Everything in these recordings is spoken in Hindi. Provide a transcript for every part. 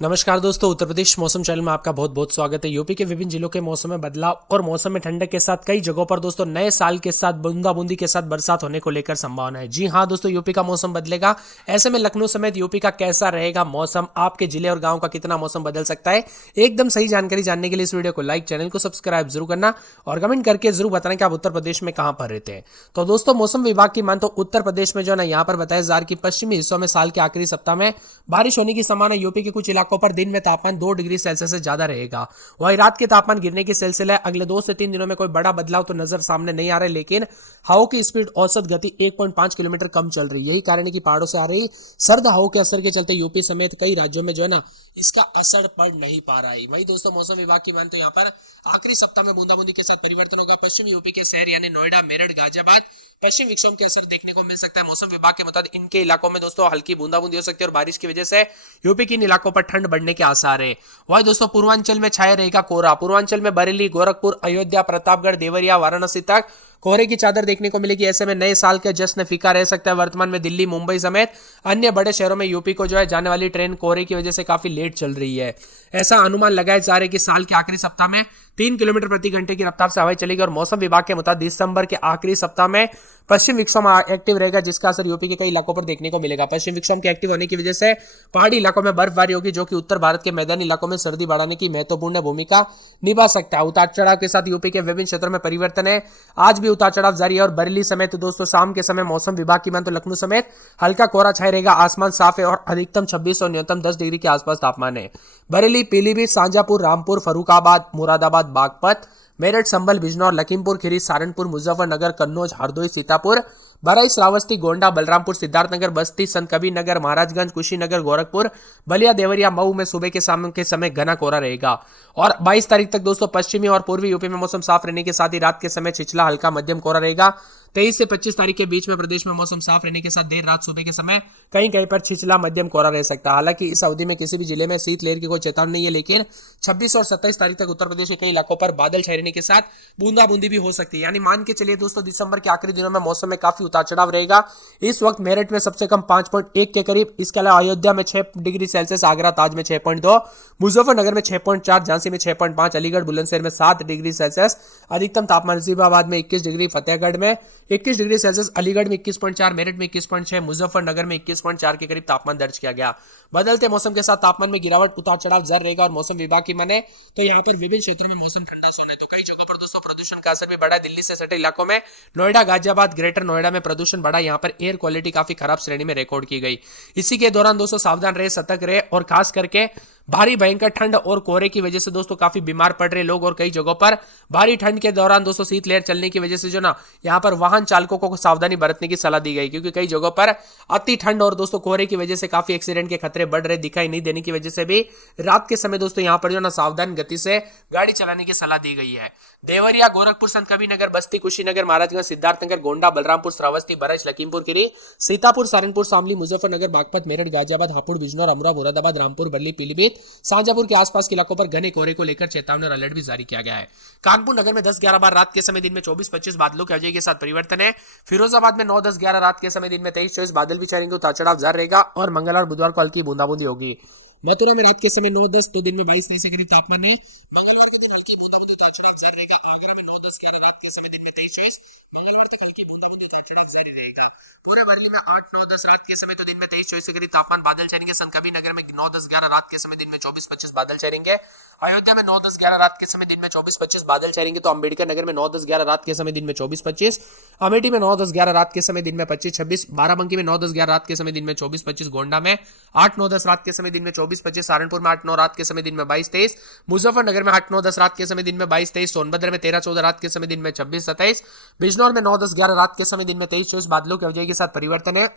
नमस्कार दोस्तों, उत्तर प्रदेश मौसम चैनल में आपका बहुत बहुत स्वागत है। यूपी के विभिन्न जिलों के मौसम में बदलाव और मौसम में ठंडक के साथ कई जगहों पर दोस्तों नए साल के साथ बूंदाबूंदी के साथ बरसात होने को लेकर संभावना है। जी हां दोस्तों, यूपी का मौसम बदलेगा। ऐसे में लखनऊ समेत यूपी का कैसा रहेगा मौसम, आपके जिले और गांव का कितना मौसम बदल सकता है, एकदम सही जानकारी जानने के लिए इस वीडियो को लाइक, चैनल को सब्सक्राइब जरूर करना और कमेंट करके जरूर बताना कि आप उत्तर प्रदेश में कहां पर रहते हैं। तो दोस्तों, मौसम विभाग की मान तो उत्तर प्रदेश में जो है ना, यहाँ पर बताया जा रहा है कि पश्चिमी हिस्सों में साल के आखिरी सप्ताह में बारिश होने की संभावना। यूपी के कुछ इलाकों पर दिन में तापमान 2 डिग्री सेल्सियस से ज्यादा रहेगा। वहीं रात के तापमान गिरने की सिलसिला है। अगले 2 से 3 दिनों में कोई बड़ा बदलाव तो नजर सामने नहीं आ रहा है, लेकिन हवाओं की स्पीड औसत गति 1.5 किलोमीटर कम चल रही है। यही कारण है कि पहाड़ों से आ रही सर्द हवाओं के असर के चलते यूपी समेत कई राज्यों में जो है ना, इसका असर पड़ नहीं पा रहा है। वही दोस्तों, मौसम विभाग की मानते यहाँ पर आखिरी सप्ताह में बूंदाबूंदी के साथ परिवर्तन होगा। पश्चिम यूपी के शहर यानी नोएडा, मेरठ, गाजियाबाद पश्चिम विक्षोभ के असर देखने को मिल सकता है। मौसम विभाग के मुताबिक इनके इलाकों में दोस्तों हल्की बूंदाबूंदी हो सकती है और बारिश की वजह से यूपी के इन इलाकों पर ठंड बढ़ने के आसार है। वही दोस्तों, पूर्वांचल में छाया रहेगा कोहरा। पूर्वांचल में बरेली, गोरखपुर, अयोध्या, प्रतापगढ़, देवरिया, वाराणसी तक कोहरे की चादर देखने को मिलेगी। ऐसे में नए साल के जश्न फीका रह सकता है। वर्तमान में दिल्ली, मुंबई समेत अन्य बड़े शहरों में यूपी को जो है जाने वाली ट्रेन कोहरे की वजह से काफी लेट चल रही है। ऐसा अनुमान लगाया जा रहा है कि साल के आखिरी सप्ताह में 3 किलोमीटर प्रति घंटे की रफ्तार से हवाएं चलेगी और मौसम विभाग के मुताबिक दिसंबर के आखिरी सप्ताह में पश्चिम विक्षोभ एक्टिव रहेगा, जिसका असर यूपी के कई इलाकों पर देखने को मिलेगा। पश्चिम विक्षोभ के एक्टिव होने की वजह से पहाड़ी इलाकों में बर्फबारी होगी, जो कि उत्तर भारत के मैदानी इलाकों में सर्दी बढ़ाने की महत्वपूर्ण भूमिका निभा सकता है। उतार चढ़ाव के साथ यूपी के विभिन्न क्षेत्रों में परिवर्तन है। आज भी उतार चढ़ाव जारी है और बरेली समेत दोस्तों शाम के समय मौसम विभाग की मान तो लखनऊ समेत हल्का कोहरा छाया रहेगा। आसमान साफ है और अधिकतम 26 और न्यूनतम 10 डिग्री के आसपास तापमान है। बरेली, पीलीभीत, शाजापुर, रामपुर, फर्रुखाबाद, मुरादाबाद, बागपत, मेरठ, संभल, बिजनौर, लखीमपुर खीरी, सहारनपुर, मुजफ्फरनगर, कन्नौज, हरदोई, सीतापुर, बहराइच, श्रावस्ती, गोंडा, बलरामपुर, सिद्धार्थनगर, बस्ती, संत कबीर नगर, महाराजगंज, कुशीनगर, गोरखपुर, बलिया, देवरिया, मऊ में सुबह के शाम के समय घना कोहरा रहेगा। और 22 तारीख तक दोस्तों पश्चिमी और पूर्वी यूपी में मौसम साफ रहने के साथ ही रात के समय छिछला हल्का मध्यम कोहरा रहेगा। 23 से 25 तारीख के बीच में प्रदेश में मौसम साफ रहने के साथ देर रात सुबह के समय कहीं कहीं पर छिछला मध्यम कोहरा रह सकता है। हालांकि इस अवधि में किसी भी जिले में शीतलहर की कोई चेतावनी नहीं है, लेकिन 26 और 27 तारीख तक उत्तर प्रदेश के कई इलाकों पर बादल छाए रहने के साथ बूंदाबूंदी भी हो सकती है। यानी मान के चलिए दोस्तों, दिसंबर के आखिरी दिनों में मौसम में काफी उतार चढ़ाव रहेगा। इस वक्त मेरठ में सबसे कम 5.1 के करीब, इसके अलावा अयोध्या में 6 डिग्री सेल्सियस, आगरा ताज में 6.2, मुजफ्फरनगर में 6.4, झांसी में 6.5, अलीगढ़ बुलंदशहर में 7 डिग्री सेल्सियस अधिकतम तापमान, नजीबाबाद में 21 डिग्री, फतेहगढ़ में 21 डिग्री सेल्सियस, अलीगढ़ में 21.4, मेरठ में 21.6, मुजफ्फरनगर में 21.4 के करीब तापमान दर्ज किया गया। बदलते मौसम के साथ तापमान में गिरावट, उतार चढ़ाव जारी रहेगा और मौसम विभाग की माने तो यहाँ पर विभिन्न क्षेत्रों में मौसम ठंडा सोना है। तो कई जगहों पर दोस्तों प्रदूषण का असर भी बढ़ा है। दिल्ली से सटे इलाकों में नोएडा, गाजियाबाद, ग्रेटर नोएडा में प्रदूषण बढ़ा। यहाँ पर एयर क्वालिटी काफी खराब श्रेणी में रिकॉर्ड की गई। इसी के दौरान दोस्तों सावधान रहे, सतर्क रहे और खास करके भारी भयंकर ठंड और कोहरे की वजह से दोस्तों काफी बीमार पड़ रहे लोग और कई जगहों पर भारी ठंड के दौरान दोस्तों शीतलहर चलने की वजह से जो ना, यहाँ पर वाहन चालकों को सावधानी बरतने की सलाह दी गई, क्योंकि कई जगहों पर अति ठंड और दोस्तों कोहरे की वजह से काफी एक्सीडेंट के खतरे बढ़ रहे। दिखाई नहीं देने की वजह से भी रात के समय दोस्तों यहाँ पर जो ना सावधान गति से गाड़ी चलाने की सलाह दी गई है। देवरिया, गोरखपुर, संत कबीर नगर, बस्ती, कुशीनगर, महाराजगंज, सिद्धार्थनगर, गोंडा, बलरामपुर, श्रावस्ती, बहराइच, लखीमपुर खीरी, सीतापुर, सहारनपुर, शामली, मुजफ्फरनगर, बागपत, मेरठ, गाजियाबाद, हापुड़, बिजनौर, अमरोहा, मुरादाबाद, रामपुर, बरेली, पीलीभीत, शाजापुर के आसपास के इलाकों पर घने कोहरे को लेकर चेतावनी और अलर्ट भी जारी किया गया है। कानपुर नगर में 10-11 बार रात के समय, दिन में 24-25 बादलों की अवधि के साथ परिवर्तन है। फिरोजाबाद में 9-10-11 रात के समय, दिन में 23-24 बादल भी छाएंगे, उतार चढ़ाव जारी रहेगा और मंगलवार बुधवार को हल्की बूंदाबूंदी होगी। मथुरा में रात के समय 9-10 तो दिन में 22-23 के करीब तापमान है। मंगलवार के दिन हल्की बूंदाबूंदी, उतार चढ़ाव जारी रहेगा। आगरा में 9-10-11 रात के समय, दिन में 23-24, मंगलवार तक हल्की बूंदाबूंदी, उतार चढ़ाव जारी रहेगा। पूरे बरेली में 8-9-10 रात के समय तो दिन में 23-24 के करीब तापमान, बादल छाएंगे। संत कबीर नगर में 9-10-11 रात के समय, दिन में 24-25 बादल छाएंगे। अयोध्या में 9-10-11 रात के समय, दिन में 24-25 बादल छाएंगे। तो अंबेडकर नगर में 9-10-11 रात के समय, दिन में 24-25, अमेठी में 9-10-11 रात के समय, दिन में 25-26, बाराबंकी में 9-10-11 रात के समय, दिन में 24-25, गोंडा में 8-9-10 रात के समय, दिन में 24-25, सहारनपुर में 8-9 रात के समय, दिन में 22-23, मुजफ्फरनगर में 8-9-10 रात के समय, दिन में 22-23, सोनभद्र में 13-14 रात के समय, दिन में 26-27, बिजनौर में 9-10-11 रात के समय, दिन में 23-24 बादलों की अवधि के साथ परिवर्तन है।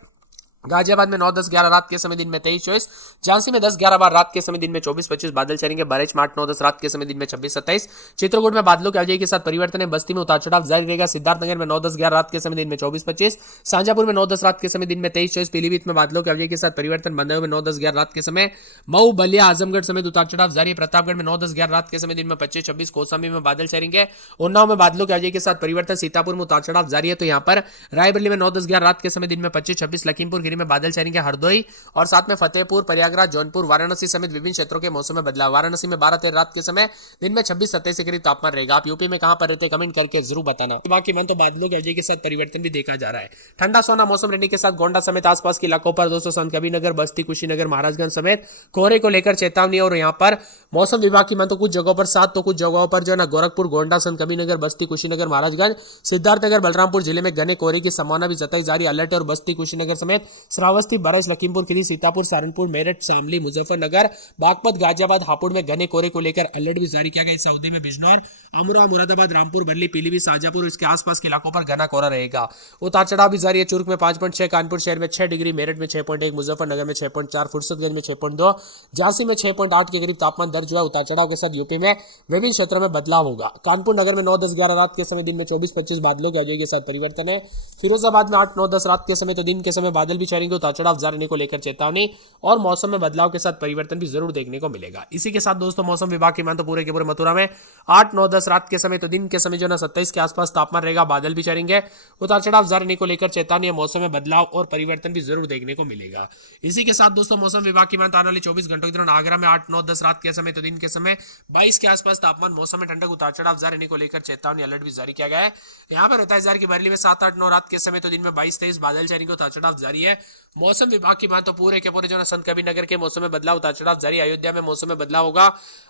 गाजियाबाद में 9-10-11 रात के समय, दिन में 23-24, झांसी में 10-11 बार रात के समय, दिन में 24-25 बादल छाएंगे। बहराइच में 8-9-10 रात के समय, दिन में 26-27, चित्रकूट में बादलों की अवधि के साथ परिवर्तन है। बस्ती में उतार चढ़ाव जारी रहेगा। सिद्धार्थनगर में 9-10-11 रात के समय, दिन में 24-25, शाजापुर में 9-10 रात के समय, दिन में 23-24, पीलीभीत में बादलों की अवधि के साथ परिवर्तन। बंदर में 9-10-11 रात के समय, मऊ, बलिया, आजमगढ़ समेत उतार चढ़ाव जारी है। प्रतापगढ़ में 9-10-11 रात के समय, दिन में 25-26, कौशाम्बी में बादल छाएंगे। उन्नाव में बादलों की अवधि के साथ परिवर्तन। सीतापुर में उतार चढ़ाव जारी है। तो यहाँ पर रायबरेली में 9-10-11 रात के समय, दिन में 25-26, लखीमपुर गिरी में बादल छाएंगे। हरदोई और साथ में फतेहपुर, प्रयागराज, जौनपुर, वाराणसी समेत विभिन्न क्षेत्रों के मौसम में बदलाव। वाराणसी में 12-13 रात के समय, दिन में 26-27 के करीब तापमान रहेगा। आप यूपी में कहां पर रहते कमेंट करके जरूर बताना। बाकी मन तो बादलों की वजह के साथ परिवर्तन भी देखा जा रहा है। ठंडा सोना मौसम रहने के साथ गोंडा समेत आसपास के इलाकों पर दोस्तों संत कबीरनगर, बस्ती, कुशीनगर, महाराजगंज समेत कोहरे को लेकर चेतावनी। और यहाँ पर मौसम विभाग की माने तो कुछ जगहों पर 7 तो कुछ जगहों पर जो है ना गोरखपुर, गोंडा, संत कबीरनगर, बस्ती, कुशीनगर, महाराजगंज, सिद्धार्थनगर, बलरामपुर जिले में घने कोहरे की संभावना भी जताई जा रही है। अलर्ट और बस्ती, कुशीनगर समेत श्रावस्ती, बरस, लखीमपुर खीरी, सीतापुर, सहारनपुर, मेरठ, शामली, मुजफ्फरनगर, बागपत, गाजियाबाद, हापुड़ में घने कोहरे को लेकर अलर्ट भी जारी किया गया। इस अवधि में बिजनौर, अमरोहा, मुरादाबाद, रामपुर, बरली, पीलीभीत, शाजापुर इसके आसपास के इलाकों पर घना कोहरा रहेगा। उतार चढ़ाव भी जारी है। चुर्क में 5.6, कानपुर शहर में 6 डिग्री, मेरठ में 6.1, मुजफ्फरनगर में 6.4, फुर्सतगंज में 6.2, झांसी में 6.8 के करीब तापमान दर्ज हुआ। उतार चढ़ाव के साथ यूपी में विभिन्न क्षेत्रों में बदलाव होगा। कानपुर नगर में 9, 10, 11 रात के समय, दिन में 24-25 बादलों की आवाजाही के साथ परिवर्तन है। फिरोजाबाद में 8, 9, 10 रात के समय तो दिन के समय बादल भी छाएंगे। उतार चढ़ाव जारी को लेकर चेतावनी और मौसम में बदलाव के साथ परिवर्तन भी जरूर देखने को मिलेगा। इसी के साथ दोस्तों मौसम विभाग की मान तो पूरे के पूरे मथुरा में 8, 9, 10 रात के समय तो दिन के समय जो ना 27 के आसपास तापमान रहेगा। बादल भी छाएंगे। उतार चढ़ाव जारी को लेकर चेतावनी, मौसम में बदलाव और परिवर्तन भी जरूर देखने को मिलेगा। इसी के साथ दोस्तों मौसम विभाग की मान आने वाले 24 घंटों के दौरान आगरा में 8, 9, 10 रात के समय तो दिन के समय 22 के आसपास तापमान, मौसम में ठंडक, उतार चढ़ाव जारी को लेकर चेतावनी अलर्ट भी जारी किया गया है। यहाँ पर बताया जा रहा है कि बरेली में 7, 8, 9 रात के समय तो दिन में 22-23 बादल छाएंगे। उतार चढ़ाव जारी है। मौसम विभाग की मान तो पूरे के पूरे जो ना संत कबीरनगर के मौसम में बदलाव, उतार चढ़ाव जारी। अयोध्या में मौसम में बदलाव होगा।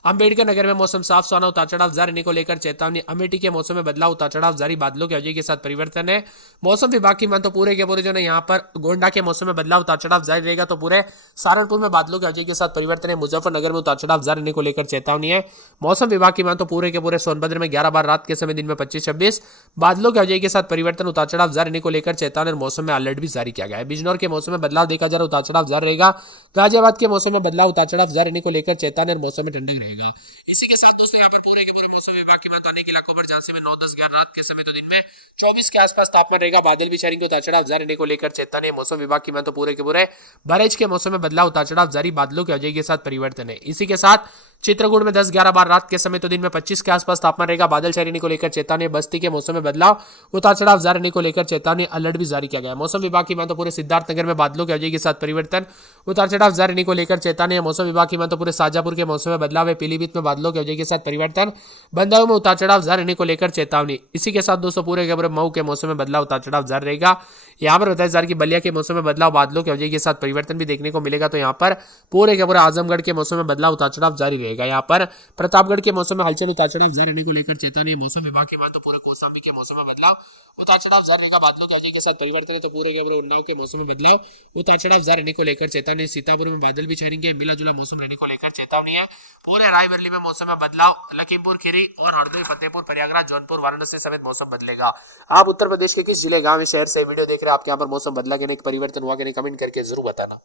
अंबेडकर नगर में मौसम साफ सुहाना, उतार चढ़ाव जारी को लेकर चेतावनी। अमेठी के मौसम में बदलाव, उतार चढ़ाव जारी, बादलों की वजह के साथ परिवर्तन है। मौसम विभाग की मान तो पूरे के पूरे जो ना यहाँ पर गोंडा के मौसम में बदलाव, उतार चढ़ाव जारी रहेगा। तो पूरे सहारनपुर में बादलों की वजह के साथ परिवर्तन है। मुजफ्फरनगर में उतार चढ़ाव जारी को लेकर चेतावनी है। मौसम विभाग की मान तो पूरे के पूरे सोनभद्र में 11-12 रात के समय, दिन में 25-26 बादलों की वजह के साथ परिवर्तन, उतार चढ़ाव जारी को लेकर चेतावनी और मौसम में अलर्ट भी जारी किया गया है। बिजनौर के मौसम में बदलाव देखा जा रहा है। उतार चढ़ाव जारी रहेगा। गाजियाबाद के मौसम में बदलाव, उतार चढ़ाव जारी को लेकर चेतावनी और मौसम में ठंडक रहेगा। इसी के साथ दोस्तों यहाँ पर पूरे के पूरे मौसम विभाग की बात अनेक इलाकों पर झांसी में 9, 10, 11 रात के समय तो दिन में 24 के आसपास तापमान रहेगा। बादल भी छाएंगे। उतार चढ़ाव जारी को लेकर चेतावनी। मौसम विभाग की मान तो पूरे के पूरे बरेज के मौसम में बदलाव, उतार चढ़ाव जारी, बादलों की वजह के साथ परिवर्तन है। इसी के साथ चित्रकूट में 10, 11, 12 रात के समय तो दिन में 25 के आसपास तापमान रहेगा। बादल छाने को लेकर चेतावनी। बस्ती के मौसम में बदलाव, उतार चढ़ाव जारी को लेकर चेतावनी, अलर्ट भी जारी किया गया है। मौसम विभाग की मान तो पूरे सिद्धार्थनगर में बादलों की वजह के साथ परिवर्तन, उतार चढ़ाव जारी को लेकर चेतावनी। मौसम विभाग की मान तो पूरे शाजापुर के मौसम में बदलाव है। पीलीभीत में बादलों की वजह के साथ परिवर्तन, बंदाऊ में उतार चढ़ाव जारी को लेकर चेतावनी। इसी के साथ दोस्तों पूरे के पूरे मऊ के मौसम में बदलाव, उतार चढ़ाव जारी रहेगा। यहाँ पर बताया जा रहा है कि बलिया के मौसम में बदलाव, बादलों की वजह के साथ परिवर्तन भी देखने को मिलेगा। तो यहाँ पर पूरे के पूरे आजमगढ़ के मौसम में बदलाव, उतार चढ़ाव जारी रहेगा। यहाँ पर प्रतापगढ़ के मौसम में हलचल, उतार चढ़ाव जारी को लेकर चेतावनी। मौसम विभाग की मान तो पूरे कौशाम्बी के मौसम में बदलाव, उतार चढ़ाव जारी रहेगा। बादलों की वजह के साथ परिवर्तन है। तो पूरे के पूरे उन्नाव के मौसम में बदलाव, उतार चढ़ाव जारी को लेकर चेतावनी। सीतापुर में बादल भी छाएंगे। मिला जुला मौसम रहने को लेकर चेतावनी है। पूरे रायबरेली में मौसम में बदलाव, लखीमपुर खीरी और हरदोई, फतेहपुर, प्रयागराज, जौनपुर, वाराणसी समेत मौसम बदलेगा। आप उत्तर प्रदेश के किस जिले, गांव, शहर से वीडियो देख रहे हैं? आपके यहाँ पर मौसम बदला कि नहीं, परिवर्तन हुआ कि नहीं, कमेंट करके जरूर बताना।